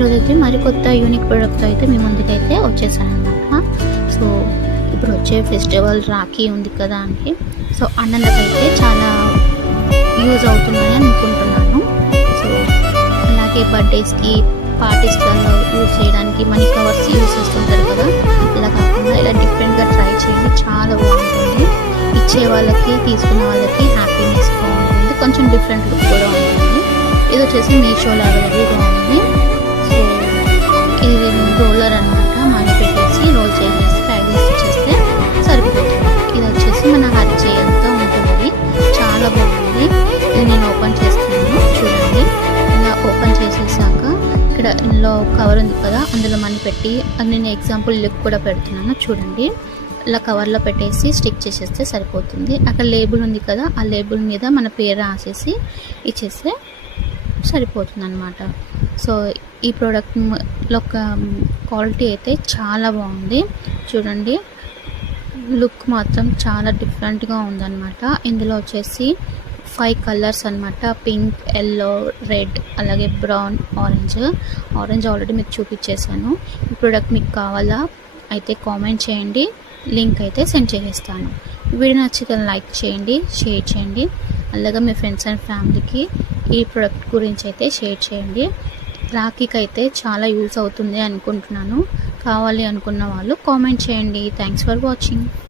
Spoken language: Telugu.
ఈరోజైతే మరికొత్త యూనిక్ ప్రోడక్ట్తో అయితే మీ ముందుకైతే వచ్చేసాను అనమాట. సో ఇప్పుడు వచ్చే ఫెస్టివల్ రాఖీ ఉంది కదా అండి. సో అన్నలకైతే చాలా యూజ్ అవుతుందని అనుకుంటున్నాను. సో అలాగే బర్త్డేస్కి పార్టీస్లలో యూజ్ చేయడానికి మనీ కవర్స్ యూజ్ చేస్తుంటారు కదా, ఇలా కాకుండా ఇలా డిఫరెంట్గా ట్రై చేయండి. చాలా బాగుంటుంది. ఇచ్చే వాళ్ళకి తీసుకున్న వాళ్ళకి హ్యాపీనెస్గా ఉంటుంది. కొంచెం డిఫరెంట్ లుక్ కూడా ఉంటుంది. ఇది వచ్చేసి మీషోలో అవైలబుల్గా ఉంది. సో ఇది రోలర్ అనమాట. మనీ పెట్టేసి రోల్ చేసేసి ప్యాక్ చేసి చేస్తే సరిపోతుంది. ఇది వచ్చేసి మన హర్ చేయంతో ఉంటుంది. చాలా బాగుంది. ఇది నేను ఓపెన్ చేస్తున్నాను చూడండి. ఇలా ఓపెన్ చేసేసాక ఇక్కడ ఇందులో కవర్ ఉంది కదా, అందులో మనీ పెట్టి అది నేను ఎగ్జాంపుల్ లుక్ కూడా పెడుతున్నాను చూడండి. ఇలా కవర్లో పెట్టేసి స్టిక్ చేసేస్తే సరిపోతుంది. అక్కడ లేబుల్ ఉంది కదా, ఆ లేబుల్ మీద మన పేరు రాసేసి ఇచ్చేస్తే సరిపోతుంది అనమాట. సో ఈ ప్రోడక్ట్లో క్వాలిటీ అయితే చాలా బాగుంది చూడండి. లుక్ మాత్రం చాలా డిఫరెంట్గా ఉందన్నమాట. ఇందులో వచ్చేసి 5 కలర్స్ అనమాట. పింక్, ఎల్లో, రెడ్, అలాగే బ్రౌన్, ఆరెంజ్ ఆల్రెడీ మీకు చూపించేశాను. ఈ ప్రోడక్ట్ మీకు కావాలా అయితే కామెంట్ చేయండి, లింక్ అయితే సెండ్ చేసేస్తాను. వీడియో నచ్చితే లైక్ చేయండి, షేర్ చేయండి. అలాగే మీ ఫ్రెండ్స్ అండ్ ఫ్యామిలీకి ఈ ప్రోడక్ట్ గురించి అయితే షేర్ చేయండి. రాఖీకి అయితే చాలా యూజ్ అవుతుంది అనుకుంటున్నాను. కావాలి అనుకున్న వాళ్ళు కామెంట్ చేయండి. Thanks for watching.